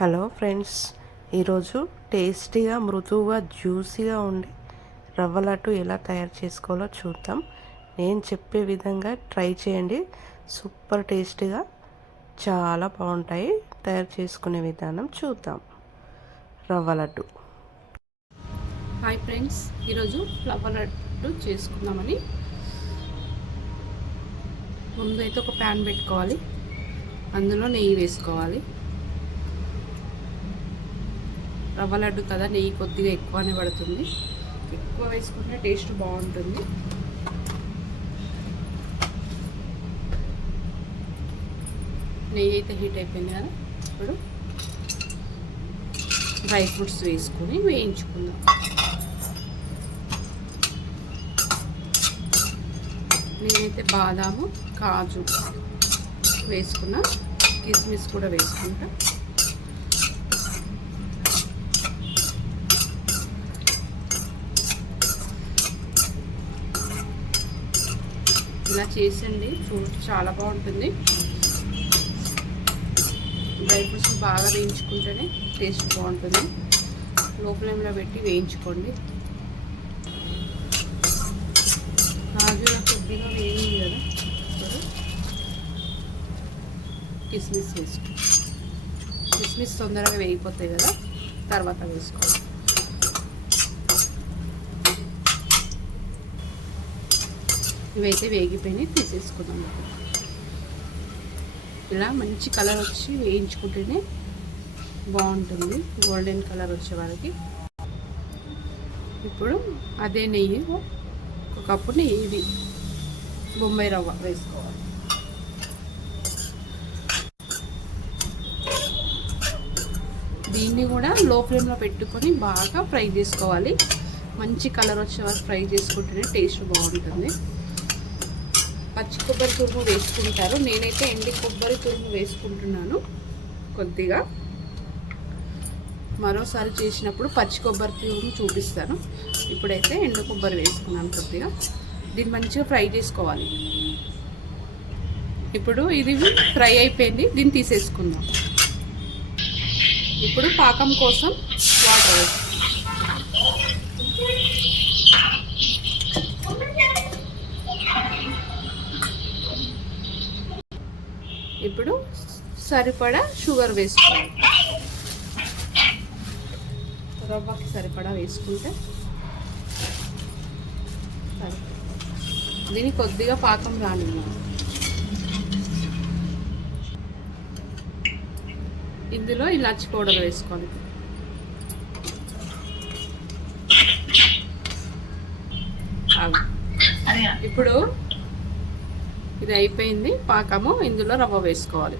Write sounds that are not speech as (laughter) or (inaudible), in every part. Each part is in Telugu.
హలో ఫ్రెండ్స్ ఈరోజు టేస్టీగా మృదువుగా జ్యూసీగా ఉండే రవ్వ లడ్డు ఎలా తయారు చేసుకోవాలో చూద్దాం. నేను చెప్పే విధంగా ట్రై చేయండి. సూపర్ టేస్టీగా చాలా బాగుంటాయి. తయారు చేసుకునే విధానం చూద్దాం. రవ్వ లడ్డు. హాయ్ ఫ్రెండ్స్ ఈరోజు రవ్వ లడ్డు చేసుకుందామని. ముందు అయితే ఒక ప్యాన్ పెట్టుకోవాలి. అందులో నెయ్యి వేసుకోవాలి. రవ్వ లడ్డు కదా నెయ్యి కొద్దిగా ఎక్కువనే పడుతుంది. ఎక్కువ వేసుకుంటే టేస్ట్ బాగుంటుంది. నెయ్యి అయితే హీట్ అయిపోయింది కదా ఇప్పుడు డ్రై ఫ్రూట్స్ వేసుకొని వేయించుకుందాం. నేనైతే బాదాము కాజు వేసుకున్నా కిస్మిస్ కూడా వేసుకుంటా. ఇలా చేసండి ఫ్రూట్ చాలా బాగుంటుంది. డ్రై ఫ్రూట్స్ బాగా వేయించుకుంటేనే టేస్ట్ బాగుంటుంది. లో ఫ్లేమ్లో పెట్టి వేయించుకోండి. కాజులో కొద్దిగా వేయింది కదా. కిస్మిస్ వేసుకో కిస్మిస్ తొందరగా వేయిపోతాయి కదా. తర్వాత వేసుకోవాలి. ఇవైతే వేగిపోయినాయి తీసేసుకుందాం ఇలా మంచి కలర్ వచ్చి వేయించుకుంటేనే బాగుంటుంది. గోల్డెన్ కలర్ వచ్చే వాళ్ళకి ఇప్పుడు అదే నెయ్యి ఒక కప్పు నెయ్యి బొంబాయి రవ్వ వేసుకోవాలి. దీన్ని కూడా లో ఫ్లేమ్లో పెట్టుకొని బాగా ఫ్రై చేసుకోవాలి. మంచి కలర్ వచ్చే వరకు ఫ్రై చేసుకుంటేనే టేస్ట్ బాగుంటుంది. పచ్చి కొబ్బరి తురుము వేసుకుంటారు. నేనైతే ఎండి కొబ్బరి తురుము వేసుకుంటున్నాను కొద్దిగా. మరోసారి చేసినప్పుడు పచ్చి కొబ్బరి తురుము చూపిస్తాను. ఇప్పుడైతే ఎండు కొబ్బరి వేసుకున్నాను కొద్దిగా. దీన్ని మంచిగా ఫ్రై చేసుకోవాలి. ఇప్పుడు ఇది ఫ్రై అయిపోయింది. దీన్ని తీసేసుకుందాం. ఇప్పుడు పాకం కోసం వాటర్ ఇప్పుడు సరిపడా షుగర్ వేసుకోవాలి. రవ్వకి సరిపడా వేసుకుంటే దీనికి కొద్దిగా పాకం రాని ఇందులో ఇలాచి పౌడర్ వేసుకోవాలి. ఇప్పుడు ఇది అయిపోయింది. పాకము ఇందులో రవ్వ వేసుకోవాలి.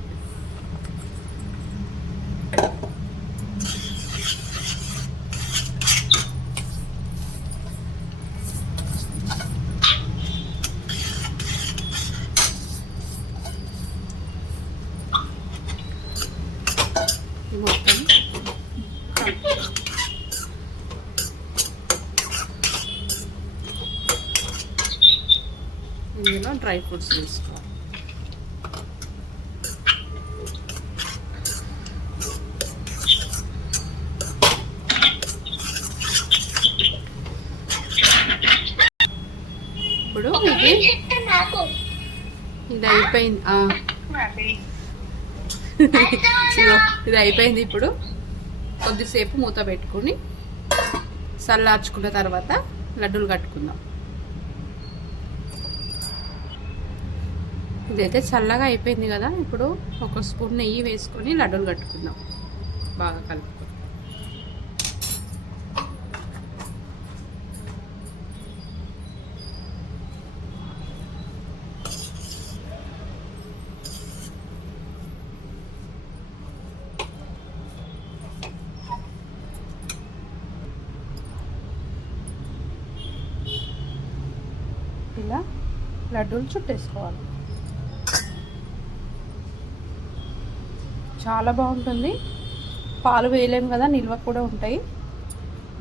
మొత్తం ఇందులో డ్రై ఫ్రూట్స్ వేసుకోవాలి ఇప్పుడు ఇది ఇది అయిపోయింది. (laughs) ఇది అయిపోయింది ఇప్పుడు. కొద్దిసేపు మూత పెట్టుకొని చల్లార్చుకున్న తర్వాత లడ్డూలు కట్టుకుందాం. ఇదైతే చల్లగా అయిపోయింది కదా ఇప్పుడు ఒక స్పూన్ నెయ్యి వేసుకొని లడ్డూలు కట్టుకుందాం. బాగా కలుపుకొని ఇలా లడ్డూలు చుట్టేసుకోవాలి. చాలా బాగుంటుంది. పాలు వేయలేము కదా నిల్వ కూడా ఉంటాయి.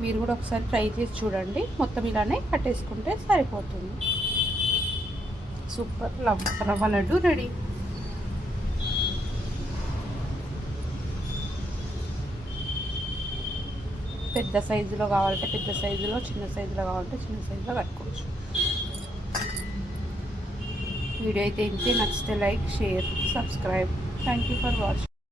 మీరు కూడా ఒకసారి ట్రై చేసి చూడండి. మొత్తం ఇలానే కట్టేసుకుంటే సరిపోతుంది. సూపర్. లవ్ రవ్వ లడ్డు రెడీ. పెద్ద సైజులో కావాలంటే పెద్ద సైజులో చిన్న సైజులో కావాలంటే చిన్న సైజులో కట్టుకోవచ్చు. వీడియో అయితే ఇంతే. నచ్చితే like share subscribe. Thank you for watching